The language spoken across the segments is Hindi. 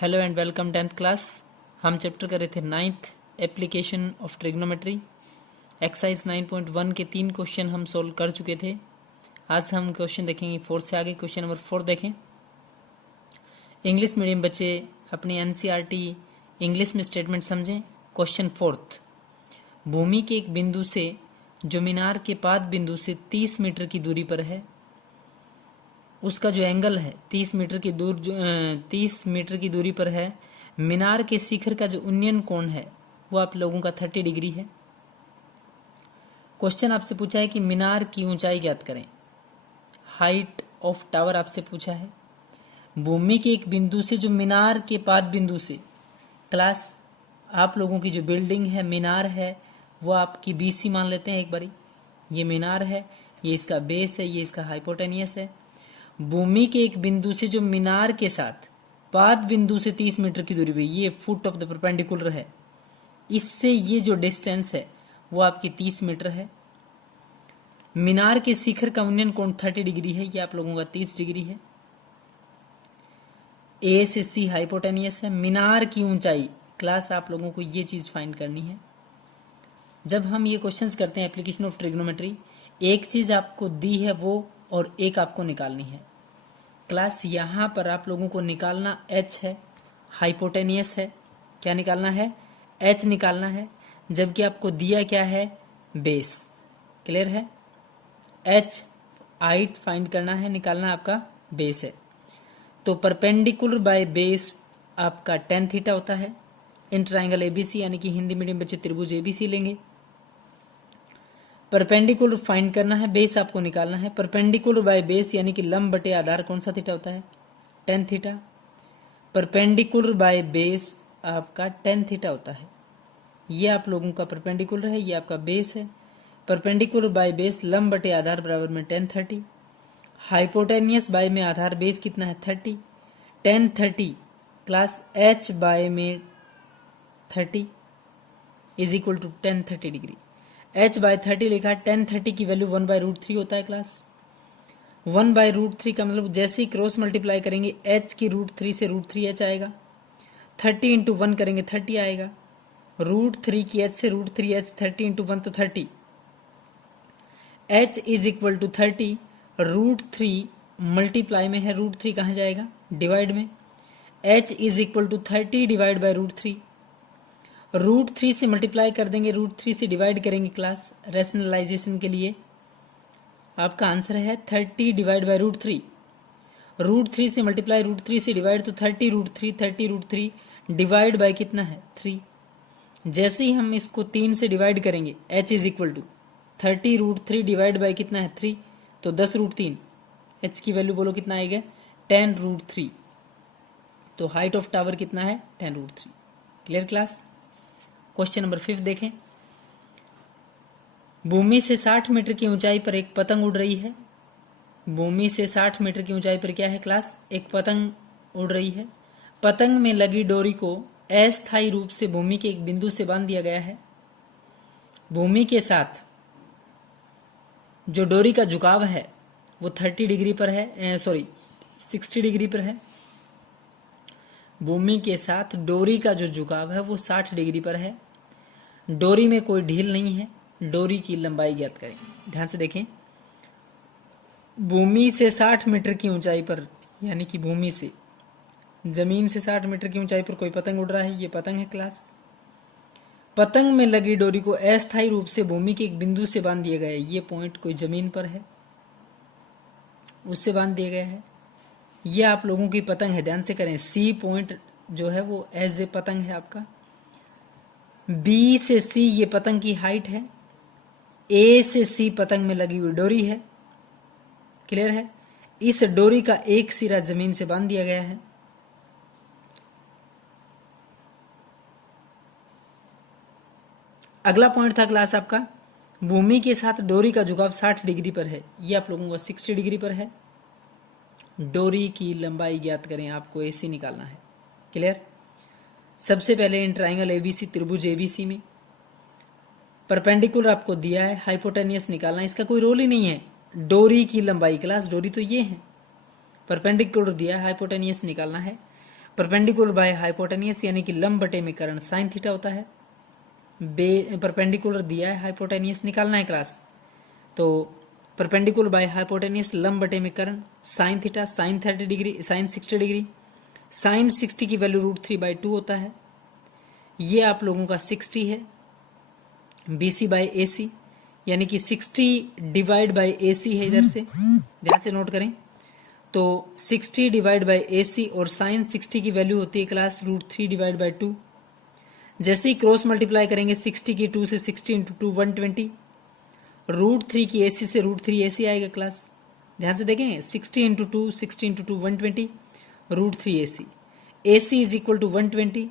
Hello and welcome 10th class. हम चैप्टर कर रहे थे 9th application of trigonometry. Exercise 9.1 के 3 क्वेश्चन हम सोल्व कर चुके थे। आज हम क्वेश्चन देखेंगे 4 से आगे। क्वेश्चन नंबर 4 देखें। इंग्लिश मीडियम बच्चे अपनी एनसीईआरटी इंग्लिश में स्टेटमेंट समझें। क्वेश्चन 4, भूमि के एक बिंदु से जो मीनार के पाद बिंदु से 30 मीटर की दूरी पर है, उसका जो एंगल है 30 मीटर की दूरी पर है। मीनार के शिखर का जो उन्नयन कोण है वो आप लोगों का 30 डिग्री है। क्वेश्चन आपसे पूछा है कि मीनार की ऊंचाई ज्ञात करें। हाइट ऑफ टावर आपसे पूछा है। भूमि के एक बिंदु से जो मीनार के पाद बिंदु से, क्लास आप लोगों की जो बिल्डिंग है मीनार है वो आपकी बीसी मान लेते हैं। एक बारी ये मीनार है, ये इसका बेस है, ये इसका हाइपोटेनियस है। भूमि के एक बिंदु से जो मीनार के साथ पाद बिंदु से 30 मीटर की दूरी पे, ये फुट ऑफ द परपेंडिकुलर है, इससे ये जो डिस्टेंस है वो आपकी 30 मीटर है। मीनार के शिखर का उन्नयन कोण 30 डिग्री है, ये आप लोगों का 30 डिग्री है। ए से सी हाइपोटेनियस है। मीनार की ऊंचाई, क्लास आप लोगों को ये चीज फाइंड करनी है। जब हम ये क्वेश्चंस करते हैं एप्लीकेशन ऑफ ट्रिग्नोमेट्री, एक चीज आपको दी है वो और एक आपको निकालनी है। क्लास यहाँ पर आप लोगों को निकालना h है, हाइपोटेनियस है। क्या निकालना है? h निकालना है, जबकि आपको दिया क्या है? बेस। क्लियर है? h हाइट फाइंड करना है, निकालना आपका बेस है। तो परपेंडिकुलर बाय बेस आपका tan थीटा होता है। इन ट्राइंगल एबीसी यानी कि हिंदी मीडियम बच्चे त्रिभुज एबीसी लेंगे। परपेंडिकुलर फाइंड करना है, बेस आपको निकालना है। परपेंडिकुलर बाय बेस यानी कि लंब बटे आधार कौन सा थीटा होता है? tan theta. Perpendicular by base आपका tan थीटा होता है। ये आप लोगों का परपेंडिकुलर है, ये आपका बेस है। परपेंडिकुलर बाय बेस लंब बटे आधार बराबर में tan 30। हाइपोटेनियस बाय में आधार बेस कितना है? 30। tan 30 क्लास h बाय में 30 is equal to tan 30 degree. h by 30 लिखा। tan 30 की वैल्यू 1/√3 होता है क्लास। 1/√3 का मतलब जैसे ही क्रॉस मल्टीप्लाई करेंगे h की √3 से √3h आएगा। 30 इंटू 1 करेंगे 30 आएगा। √3 की h से √3h, 30 इंटू 1 तो 30। h is equal to 30। √3 multiply में है, √3 कहाँ जाएगा? डिवाइड में। h is equal to 30 divide by √3। √3 से मल्टीप्लाई कर देंगे, √3 से डिवाइड करेंगे क्लास रैशनलाइजेशन के लिए। आपका आंसर है 30 डिवाइड बाय √3। √3 से मल्टीप्लाई, √3 से डिवाइड तो 30 √3, 30 √3 डिवाइड बाय कितना है? 3। जैसे ही हम इसको 3 से डिवाइड करेंगे h is equal to 30 √3 divide by कितना है? 3, तो 10 √3। h की वैल्यू बोलो कितना आएगा? tan √3। तो हाइट ऑफ टावर कितना है? tan √3। Clear class? Question number 5 देखें। भूमि से 60 मीटर की ऊंचाई पर एक पतंग उड़ रही है। भूमि से 60 मीटर की ऊंचाई पर क्या है क्लास? एक पतंग उड़ रही है। पतंग में लगी डोरी को अस्थायी रूप से भूमि के एक बिंदु से बांध दिया गया है। भूमि के साथ जो डोरी का झुकाव है वो 30 डिग्री पर है, 60 डिग्री पर है। भूमि के साथ डोरी का जो झुकाव है वो 60 डिग्री पर है। डोरी में कोई ढील नहीं है। डोरी की लंबाई ज्ञात करें। ध्यान से देखें। भूमि से 60 मीटर की ऊंचाई पर, यानी कि भूमि से, जमीन से 60 मीटर की ऊंचाई पर कोई पतंग उड़ रहा है। ये पतंग है क्लास। पतंग में लगी डोरी को अस्थायी रूप से भूमि के एक बिंदु से बांध दिया गया है। ये पॉइंट कोई जमीन पर है, उससे बांध दिया गया है। ये आप लोगों की पतंग है, ध्यान से करें। सी पॉइंट जो है वो एज ए पतंग है आपका। बी से सी ये पतंग की हाइट है। ए से सी पतंग में लगी हुई डोरी है। क्लियर है? इस डोरी का एक सिरा जमीन से बांध दिया गया है। अगला पॉइंट था क्लास आपका, भूमि के साथ डोरी का झुकाव 60 डिग्री पर है। ये आप लोगों का 60 डिग्री पर है। डोरी की लंबाई ज्ञात करें, आपको एसी निकालना है। क्लियर? सबसे पहले इन ट्राइंगल एबीसी, त्रिभुज एबीसी में परपेंडिकुलर आपको दिया है, हाइपोटेनियस निकालना। इसका कोई रोल ही नहीं है। डोरी की लंबाई, क्लास डोरी तो ये है, परपेंडिकुलर दिया है, हाइपोटेनियस निकालना है। परपेंडिकुलर बाय हाइपोटेनियस यानी कि लंब बटे में कर्ण साइन थीटा होता है। परपेंडिकुलर दिया है, हाइपोटेनियस निकालना है क्लास। तो परपेंडिकुलर बाय हाइपोटेनियस लंब बटे में कर्ण sine theta, sine 30 degree, sine 60 degree, sine 60 की वैल्यू √3/2 होता है। ये आप लोगों का 60 है, BC बाय AC यानी कि 60 डिवाइड बाय AC है, इधर से ध्यान से नोट करें। तो 60 डिवाइड बाय AC और साइन 60 की वैल्यू होती है क्लास √3/2। जैसे ही क्रॉस मल्टीप्लाई करेंगे 60 की 2 से 60 इंटू 2 120, √3 की AC से √3 AC आएगा क्लास। ध्यान से देखें, 60 into 2 60 into 2 120, √3 AC, AC is equal to 120,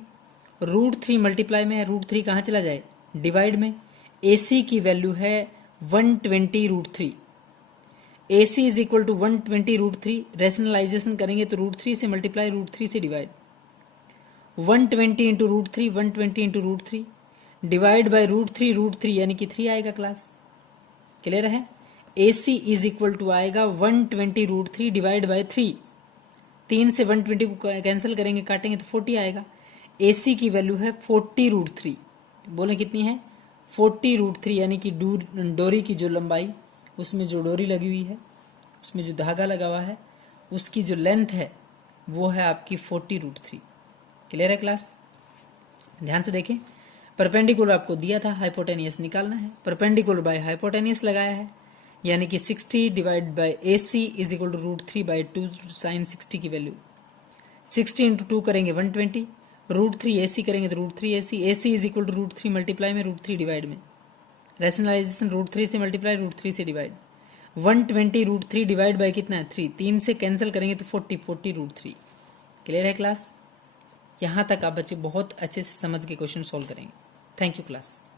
√3 multiply में है, √3 कहाँ चला जाए, डिवाइड में। AC की वैल्यू है 120 √3, AC is equal to 120 √3। Rationalisation करेंगे तो √3 से मल्टीप्लाई, √3 से divide, 120 into √3, 120 into √3 divide by √3 यानी कि 3 आएगा क्लास। क्लियर है। AC इज इक्वल टू आएगा 120 √3 डिवाइड बाई 3। 3 से 120 को कैंसिल करेंगे, काटेंगे तो 40 आएगा। AC की वैल्यू है 40 √3। बोले कितनी है, 40 √3 यानी कि डोरी की जो लंबाई, उसमें जो डोरी लगी हुई है, उसमें जो धागा लगा हुआ है, उसकी जो लेंथ है वो है आपकी 40 √3। क्लियर है क्लास। ध्यान से देखें, परपेंडिकुलर आपको दिया था, हाइपोटेनियस निकालना है। परपेंडिकुलर बाय हाइपोटेनियस लगाया है, यानी कि 60 divide by AC is equal to √3/2 sine 60 की वैल्यू। 60 इंटू 2 करेंगे 120, √3 AC करेंगे तो √3 AC, AC is equal to √3 multiply में, √3 डिवाइड में। रेशनलाइजेशन √3 से मल्टीप्लाई, √3 से डिवाइड। 120 √3 डिवाइड बाय कितना है 3, 3 से कैंसिल करेंगे तो 40 √3। क्लियर है क्लास। यहाँ तक आप बच्चे बहुत अच्छे से समझ के क्वेश्चन सॉल्व करेंगे। Thank you class.